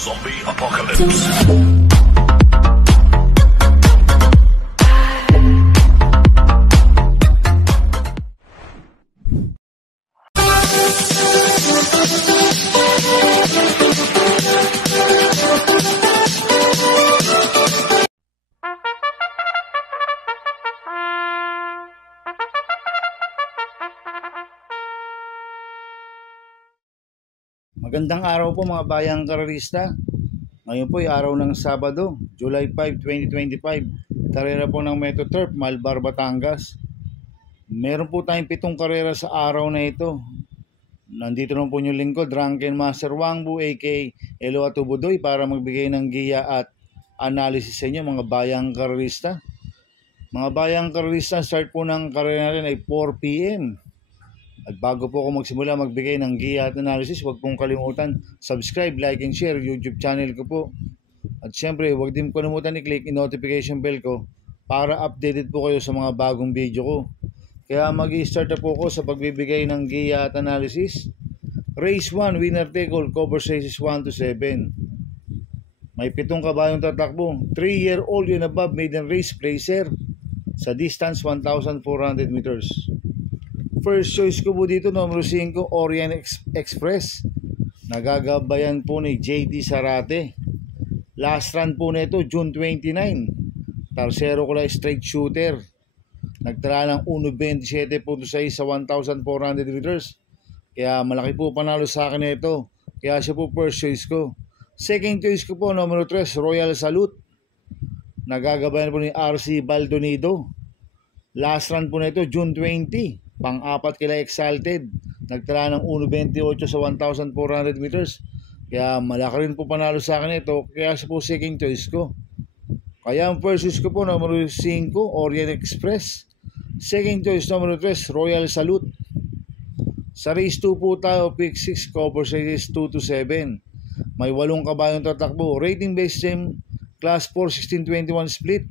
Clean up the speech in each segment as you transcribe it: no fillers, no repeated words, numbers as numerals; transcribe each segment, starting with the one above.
Zombie Apocalypse. Magandang araw po mga bayang karerista. Ngayon po ay araw ng Sabado, July 5, 2025. Karera po ng Metro Turf, Malbar, Batangas. Meron po tayong 7 karera sa araw na ito. Nandito naman po yung lingkod, Drunken Master Wangbu aka Elo Atubudoy para magbigay ng giya at analysis sa inyo mga bayang karerista. Mga bayang karerista, start po ng karera natin ay 4 PM. At bago po ako magsimula magbigay ng giya at analysis, huwag pong kalimutan subscribe, like, and share YouTube channel ko po. At syempre, huwag din kalimutan i-click yung notification bell ko para updated po kayo sa mga bagong video ko. Kaya mag-i-start na po ako sa pagbibigay ng giya at analysis. Race 1, winner take all, covers races 1 to 7. May 7 kabayong tatakbo. 3-year-old and above maiden race placer sa distance 1,400 meters. First choice ko po dito, numero 5, Orient Express. Nagagabayan po ni JD Sarate. Last run po nito, June 29. Tarsero ko lang straight shooter. Nagtala ng 1.27.6 sa 1,400 meters. Kaya malaki po panalo sa akin ito. Kaya siya po first choice ko. Second choice ko po, numero 3, Royal Salute. Nagagabayan po ni RC Baldonido. Last run po nito, June 20. Pang-4 kila Exalted. Nagtala ng 1.28 sa 1,400 meters. Kaya malaki rin po panalo sa akin ito. Kaya siya po second choice ko. Kaya ang first choice ko po, numero 5, Orient Express. Second choice, numero 3, Royal Salute. Sa race 2 po tayo, pick 6, cover races 2 to 7. May 8 kabayong tatakbo. Rating based team, class 4, 16-21 split.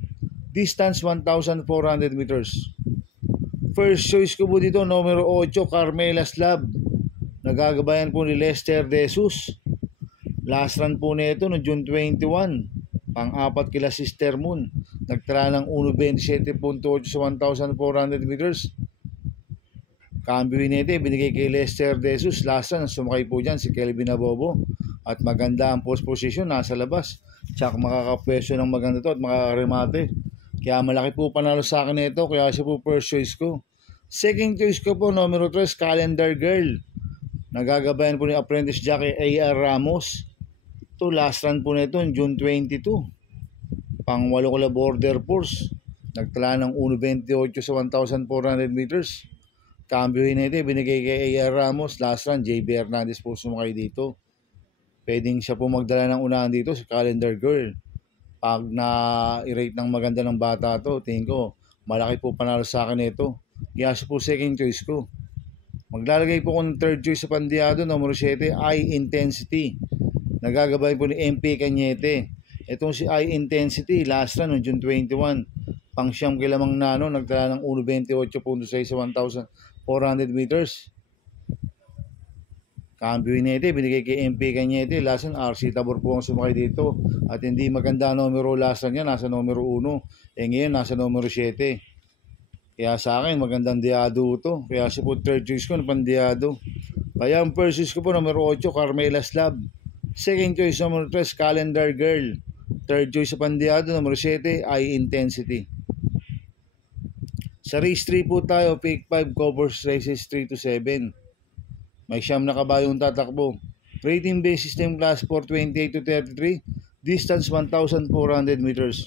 Distance 1,400 meters. First choice ko po dito, numero 8, Carmela's Lab. Nagagabayan po ni Lester De Jesus. Last run po nito no June 21. Pang-4 kila Sister Moon. Nagtala ng 1.27.8 sa 1,400 meters. Cambio nito, binigay kay Lester De Jesus. Last run, sumakay po dyan si Kelvin Abobo. At maganda ang post position, nasa labas. Tsaka makakapwesto ng maganda to at makakaremate. Kaya malaki po panalo sa akin ito, kaya siya po first choice ko. Second choice ko po, numero 3, Calendar Girl. Nagagabayan po ni apprentice jockey A.R. Ramos. Ito, last run po nito, June 22. Pang-8 ko la border force. Nagtala ng 1.28 sa 1,400 meters. Cambio nito, binigay kay A.R. Ramos. Last run, J.B. Hernandez po sumakay dito. Pwedeng siya po magdala ng unahan dito sa Calendar Girl. Pag na-rate ng maganda ng bata to, tingin ko, malaki po panalo sa akin ito. Kaya siya po second choice ko. Maglalagay po ko ng third choice sa pandiado, numero 7, High Intensity. Nagagabay po ni MP Cañete. Itong si High Intensity, last run, June 21. Pang-siyam kilamang nano, nagtala ng 1.28.6 sa 1,400 meters. Cambio nito, binigay kay MP Cañete. Last run, RC Tabor po ang sumakay dito. At hindi maganda numero last run niya, nasa numero 1. Ngayon, nasa numero 7. Kaya sa akin, magandang diado ito. Kaya siya po third choice ko, pandiado. Kaya ang first choice ko po, numero 8, Carmela's Lab. Second choice, numero 3, Calendar Girl. Third choice sa pandiado, numero 7, High Intensity. Sa race 3 po tayo, pick 5, covers races 3 to 7. May 9 na kabayong tatakbo. Rating base system class 4, 28 to 33. Distance 1,400 meters.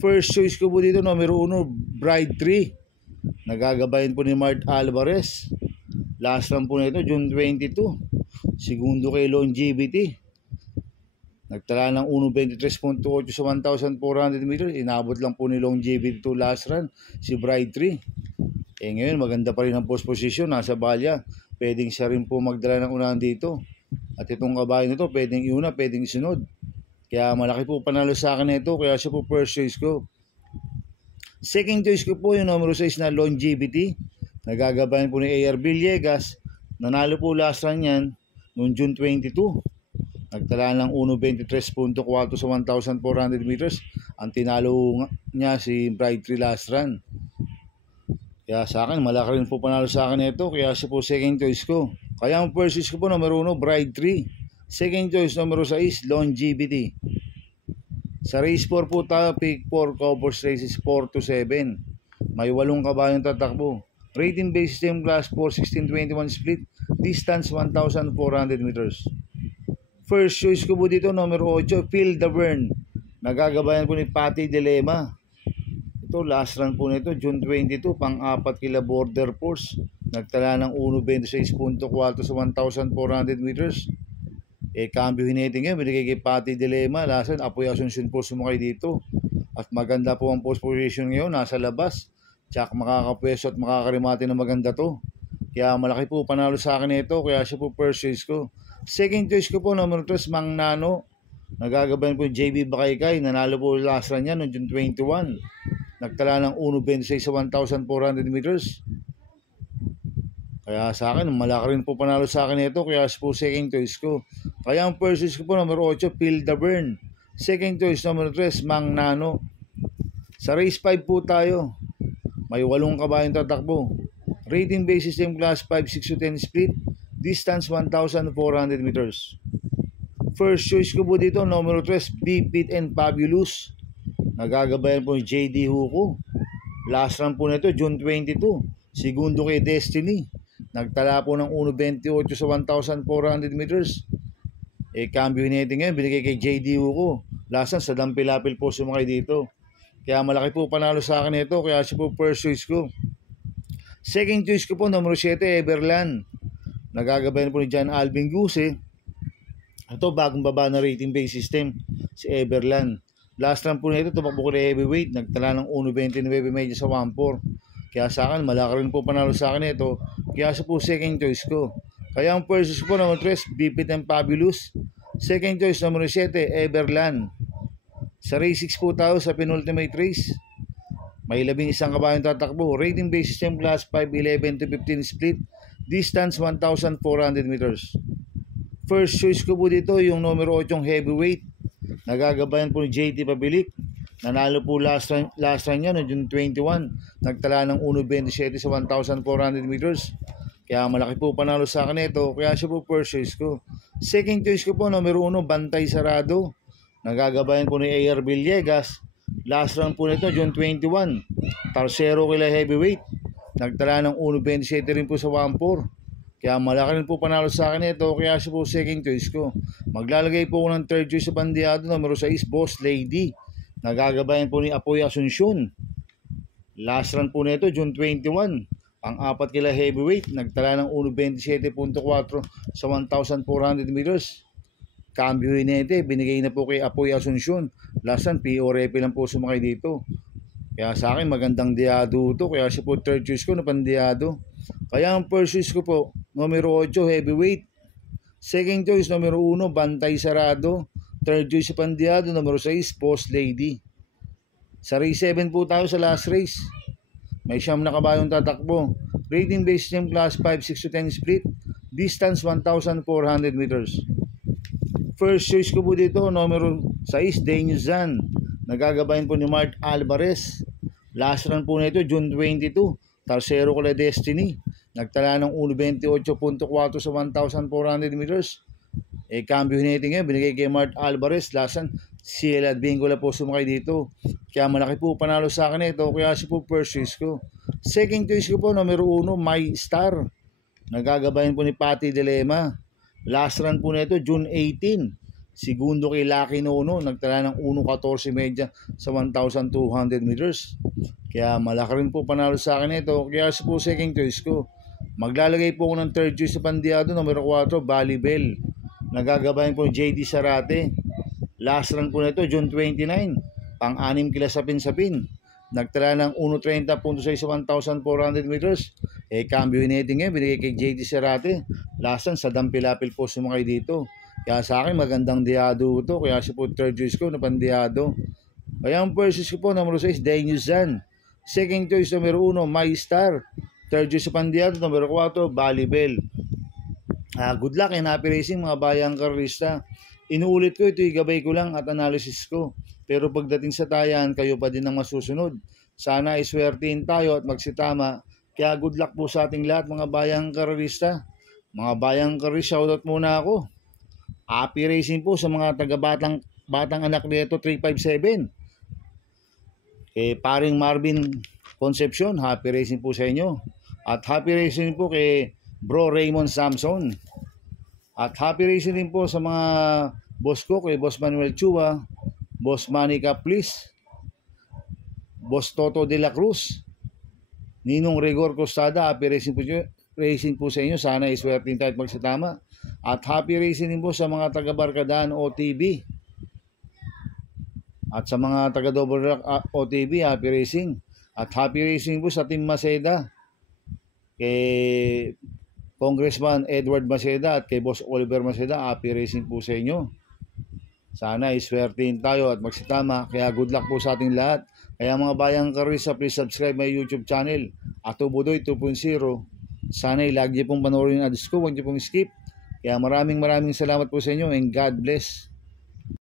First choice ko po dito, numero 1, Bride 3. Nagagabayan po ni Mart Alvarez. Last run po nito, June 22. Segundo kay Longevity. Nagtala ng 1.23.8 sa 1,400 meters. Inabot lang po ni Longevity to last run, si Bride 3. Ngayon, maganda pa rin ang post position, nasa balya. Pwedeng siya rin po magdala ng unahan dito. At itong kabayo nito, pwedeng iuna, pwedeng isunod. Kaya malaki po panalo sa akin ito, kaya siya po first choice ko. Second choice ko po yung numero 6 na Longevity. Nagagabayan po ni A.R. Villegas. Nanalo po last run yan noong June 22. Nagtala ng 1.23.4 sa 1,400 meters. Ang tinalo niya si Bright Tree last run. Kaya sa akin, malaki rin po panalo sa akin ito. Kaya siya po second choice ko. Kaya ang first choice ko po, numero 1, Bright Tree. Second choice, numero 6, Longevity. Sa race 4 po tayo, pick 4, covers races 4 to 7. May 8 kabayong tatakbo. Rating base system class 4, 16-21 split. Distance 1,400 meters. First choice ko po dito, numero 8, Feel the Burn. Nagagabayan po ni Patty Dilema. Ito, last run po nito, June 22, pang-4 kila Border Force. Nagtala ng 1.26.4 sa 1,400 meters. Cambio Hineting yan, binigay kay Patty Dilema. Last run, Apoy Asuncion po sumakay dito. At maganda po ang post position ngayon, nasa labas. Tsaka makakapwesto at makakarimati na maganda to. Kaya malaki po panalo sa akin ito, kaya siya po first choice ko. Second choice ko po, number 3, Mang Nano. Nagagabayan po JB Bakaykay. Nanalo po last run niya noong June 21. Nagtala ng 1.26 sa 1,400 meters. Kaya sa akin, malaki rin po panalo sa akin ito. Kaya po second choice ko. Kaya ang first choice ko po, number 8, Feel the Burn. Second choice, number 3, Mang Nano. Sa race 5 po tayo. May 8 kabayong tatakbo. Rating base system class 5, 6-10 split. Distance 1,400 meters. First choice ko po dito, numero 3, Be Fit and Fabulous. Nagagabayan po ni JD Huko. Last run po nito, June 22. Segundo kay Destiny. Nagtala po ng 1.28 sa 1,400 meters. Cambio Hineting ngayon, binigay kay JD Huko. Last run, sa Dampilapil po sumakay dito. Kaya malaki po panalo sa akin ito, kaya siya po first choice ko. Second choice ko po, numero 7, Everland. Nagagabayan po ni John Alvin Guse. Ito, bagong baba na rating base system, si Everland. Last run po nito, tumakbo ko na heavyweight. Nagtala ng 1.29 medyo sa 1.4. Kaya sa akin, malaki rin po panalo sa akin ito. Kaya siya po second choice ko. Kaya ang first choice ko, number 3, Be Fit and Fabulous. Second choice, numero 7, Everland. Sa race 6 po tayo sa penultimate race. May 11 kabayong tatakbo. Rating base system class 5, 11 to 15 split. Distance 1,400 meters. First choice ko po dito yung numero 8 heavyweight. Nagagabayan po ni JT Pabilik. Nanalo po last run niya no June 21. Nagtala ng 1.27 sa 1,400 meters. Kaya malaki po panalo sa akin ito. Kaya siya po first choice ko. Second choice ko po numero 1, Bantay Sarado. Nagagabayan po ni AR Villegas. Last run po nito June 21. Tercero kila heavyweight. Nagtala ng 1.27 rin po sa 1.4. Kaya malaki rin po panalo sa akin ito. Kaya siya po second choice ko. Maglalagay po ko ng third choice sa bandiado. Numero 6, Boss Lady. Nagagabayan po ni Apoy Asuncion. Last run po nito June 21. Pang-4 kila heavyweight. Nagtala ng 1.27.4 sa 1,400 meters. Cambio Hinete. Binigay na po kay Apoy Asuncion. Last run, PO Repe lang po sumakay dito. Kaya sa akin, magandang diado to. Kaya siya po third choice ko na pandiado. Kaya ang first choice ko po, numero 8, heavyweight. Second choice, numero 1, Bantay Sarado. Third choice sa pandiado, numero 6, Boss Lady. Sa race 7 po tayo sa last race. May 9 na kabayong tatakbo. Rating base system class 5, 6-10 split. Distance 1,400 meters. First choice ko po dito, numero 6, Daniel Zan. Nagagabayan po ni Mart Alvarez. Last run po nito, June 22. Tercero kala Destiny. Nagtala ng 1.28.4 sa 1,400 meters. Cambio Hineting ngayon, binigay kay Mart Alvarez. Last run, si Elad Bingola po sumakay dito. Kaya malaki po panalo sa akin ito. Kaya siya po first choice ko. Second choice ko po, numero 1, My Star. Nagagabayan po ni Patty Dilema. Last run po nito, June 18. Segundo kay Lucky Nono, nagtala ng 1.14 medya sa 1,200 meters. Kaya malaki rin po panalo sa akin ito. Kaya siya po second choice ko. Maglalagay po ako ng third choice sa pandiado, numero 4, Bali Bell. Nagagabayan po JD Sarate. Last run po nito, June 29. Pang-6 kila sapin-sapin. Nagtala ng 1.30.6 sa 1,400 meters. Cambio Hineting ngayon, binigay kay JD Sarate. Last run, sa Dampilapil po sumakay dito. Kaya sa akin, magandang diado ito. Kaya siya po third choice ko na pandiado. Kaya ang first choice ko po, numero 6, Daniel Zan. Second choice, numero 1, My Star. Third choice sa pandiado, numero 4, Bali Bell. Good luck and happy racing mga bayang karista. Inuulit ko, ito'y gabay ko lang at analysis ko. Pero pagdating sa tayan, kayo pa din ang masusunod. Sana iswertihin tayo at magsitama. Kaya good luck po sa ating lahat mga bayang karista. Mga bayang karista, shoutout muna ako. Happy racing po sa mga taga-batang anak nito 357. Kay paring Marvin Concepcion, happy racing po sa inyo. At happy racing po kay Bro Raymond Samson. At happy racing din po sa mga boss ko, kay Boss Manuel Chua, Boss Manny Caplis, Boss Toto de la Cruz, Ninong Rigor Costada. Happy racing po sa inyo. Sana iswertin tayo at magsitama. At happy racing din po sa mga taga-Barkadaan OTB. At sa mga taga-Double Rock OTB, happy racing. At happy racing po sa Team Maceda. Kay Congressman Edward Maceda at kay Boss Oliver Maceda, happy racing po sa inyo. Sana iswertihin tayo at magsitama. Kaya good luck po sa ating lahat. Kaya mga bayang karista, please subscribe my YouTube channel, Ato Budoy 2.0. Sana lagi pong panoorin yung ads ko, huwag niyo pong skip. Kaya maraming salamat po sa inyo and God bless.